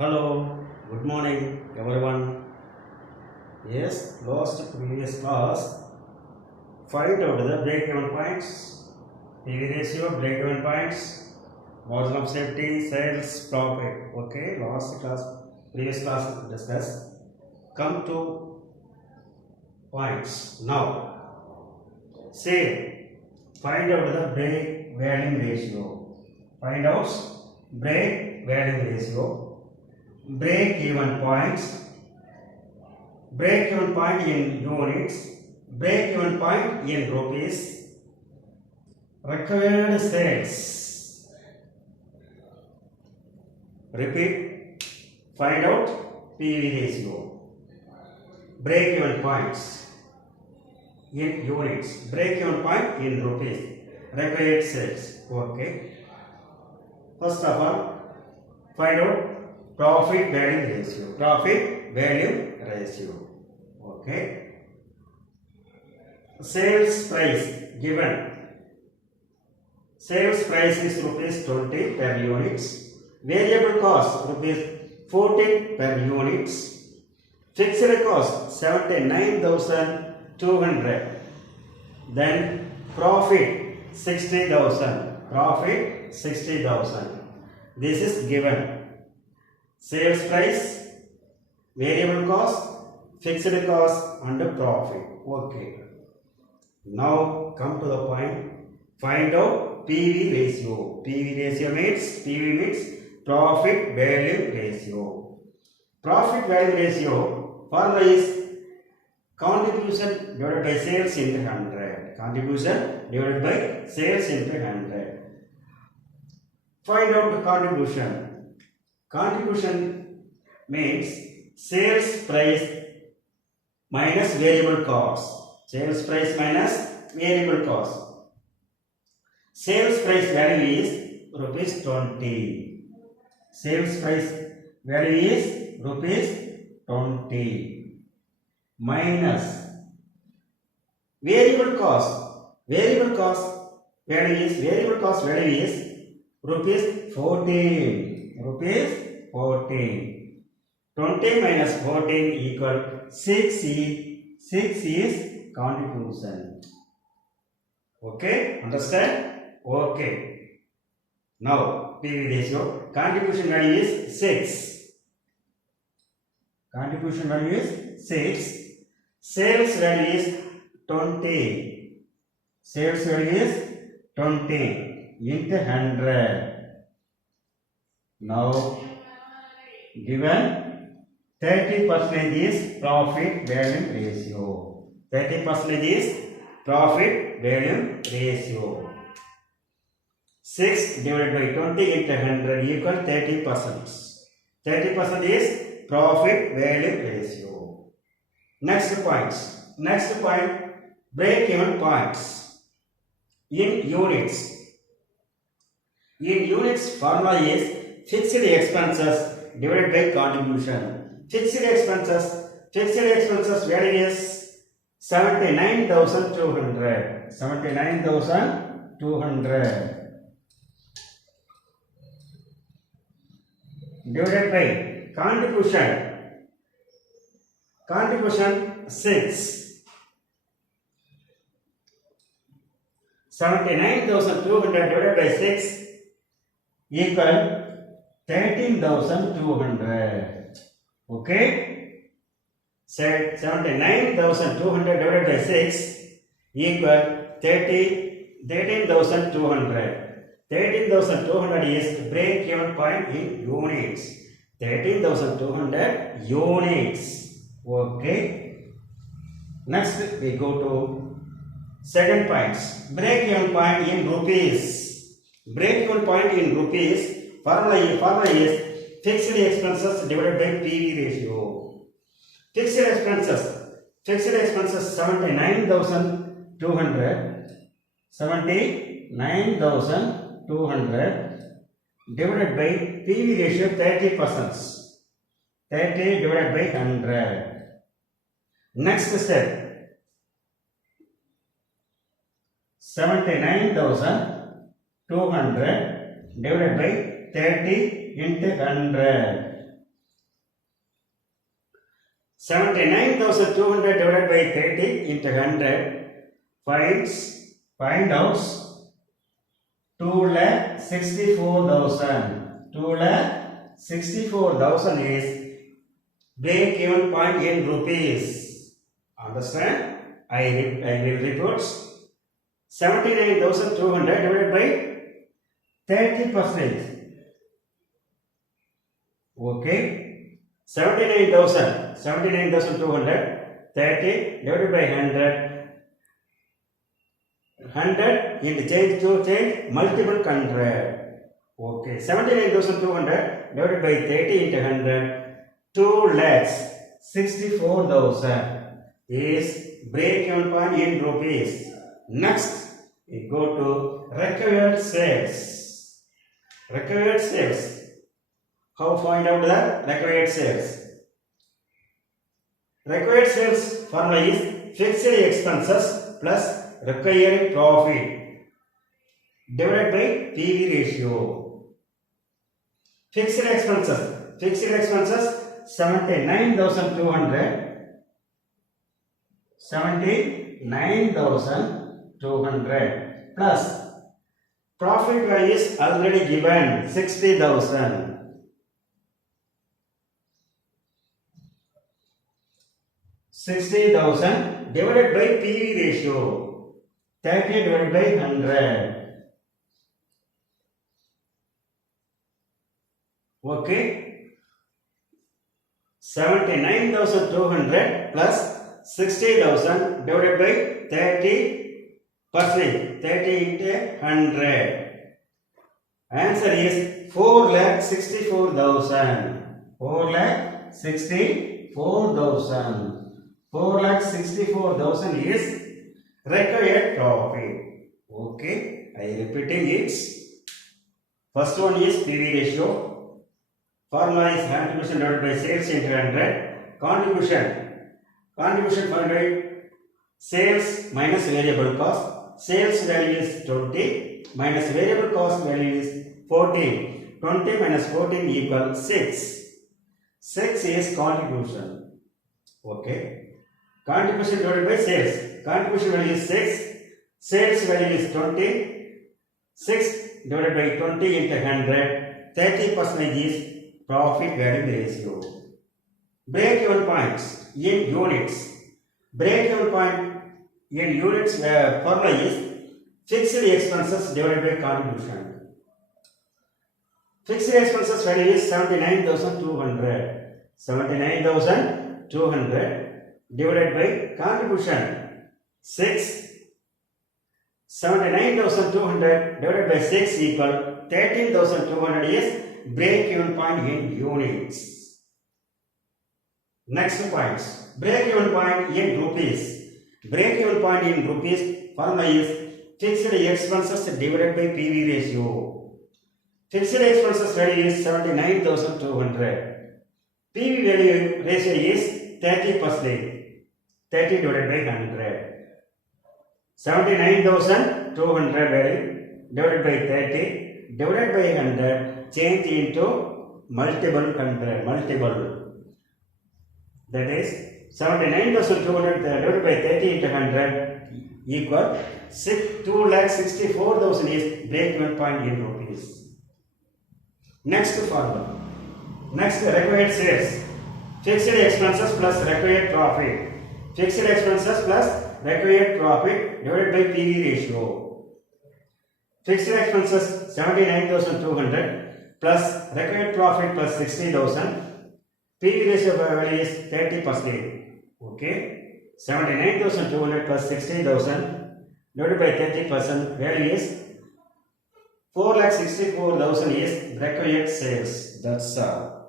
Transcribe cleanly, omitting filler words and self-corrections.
Hello, good morning everyone. Yes, last previous class, find out the break-even points, PV ratio, break-even points, margin of safety, sales, profit. Okay, last class, previous class discussed. Come to points. Now, say, find out the break-value ratio. Find out break-value ratio. Break-even points, break-even point in units, break-even point in rupees, required sales. Repeat, find out PV ratio, break-even points in units, break-even point in rupees, required sales. Okay. First of all, find out profit value ratio. Profit value ratio. Okay. Sales price given. Sales price is rupees 20 per units. Variable cost rupees 14 per units. Fixed cost 79,200. Then profit 60,000. Profit 60,000. This is given. Sales price, variable cost, fixed cost and profit. Okay. Now come to the point. Find out PV ratio. PV ratio means profit value ratio. Profit value ratio formula is contribution divided by sales into 100. Contribution divided by sales into 100. Find out the contribution. Contribution means sales price minus variable cost. Sales price minus variable cost. Sales price value is rupees 20. Sales price value is rupees 20 minus variable cost. Variable cost value is rupees 14. Rupees 14. 20 minus 14 equal 6 is contribution. Okay, understand? Okay. Now PV ratio, contribution value is 6. Contribution value is 6. Sales value is 20. Sales value is 20 into 100. Now given 30% is profit value ratio. 30% is profit value ratio. 6 divided by 20 into 100 equal 30%. 30% is profit value ratio. Next point, break-even points in units. In units, formula is fixed expenses divided by contribution. Fixed expenses value is 79,200. 79,200 divided by contribution 6. 79,200 divided by 6 equal 13,200. Okay. 79,200 divided by 6 equal 13,200. 13,200 is break-even point in units. 13,200 units. Okay. Next we go to second point. Break-even point in rupees. Break-even point in rupees. Formula is fixed expenses divided by PV ratio. Fixed expenses 79,200. 79,200 divided by PV ratio 30%. 30 divided by 100. Next step, 79,200 divided by 30 into 100. 79,200 divided by 30 into 100 find out 2,64,000. 2,64,000 is break-even point in rupees. Understand? I will repeat. 79,200 divided by 30%. Okay. 79,200 30 divided by 100 into change to change multiple 100. Okay. 79,200 divided by 30 into 100 2,64,000 is break-even point in rupees. Next, we go to required sales. Required sales. How find out the required sales? Required sales formula is fixed expenses plus required profit divided by PV ratio. Fixed expenses 79,200 plus profit value is already given 60,000. 60,000 divided by PV ratio 30 divided by 100. Okay. 79,200 plus 60,000 divided by 30%. 30 into 100. Answer is 4,64,000. 4,64,000. 4,64,000 is required profit. Okay. I repeating it. First one is PV ratio. Formula is contribution divided by sales into 100. Contribution divided by sales minus variable cost. Sales value is 20 minus variable cost value is 14. 20 minus 14 equals 6. 6 is contribution. Okay. Contribution divided by sales. Contribution value is 6. Sales value is 20. 6 divided by 20 into 100. 30% is profit value ratio. Break-even points in units. Break-even point in units formula is fixed expenses divided by contribution. Fixed expenses value is 79,200. 79,200 divided by contribution 6. 79,200 divided by 6 equal 13,200 is break-even point in units. Next points. Break-even point in rupees. Break-even point in rupees formula is fixed expenses divided by PV ratio. Fixed expenses value is 79,200. PV value ratio is 30%. 30 divided by 100. 79,200 value divided by 30 divided by 100 change into multiple 100. That is 79,200 divided by 30 into 100 equal 2,64,000 is break-even point in rupees. Next formula. Next required sales. Fixed expenses plus required profit. Fixed expenses plus required profit divided by PV ratio. Fixed expenses 79,200 plus required profit plus 60,000. PV ratio value is 30%. Okay. 79,200 plus 60,000 divided by 30% value is 4,64,000 is required sales. That's all.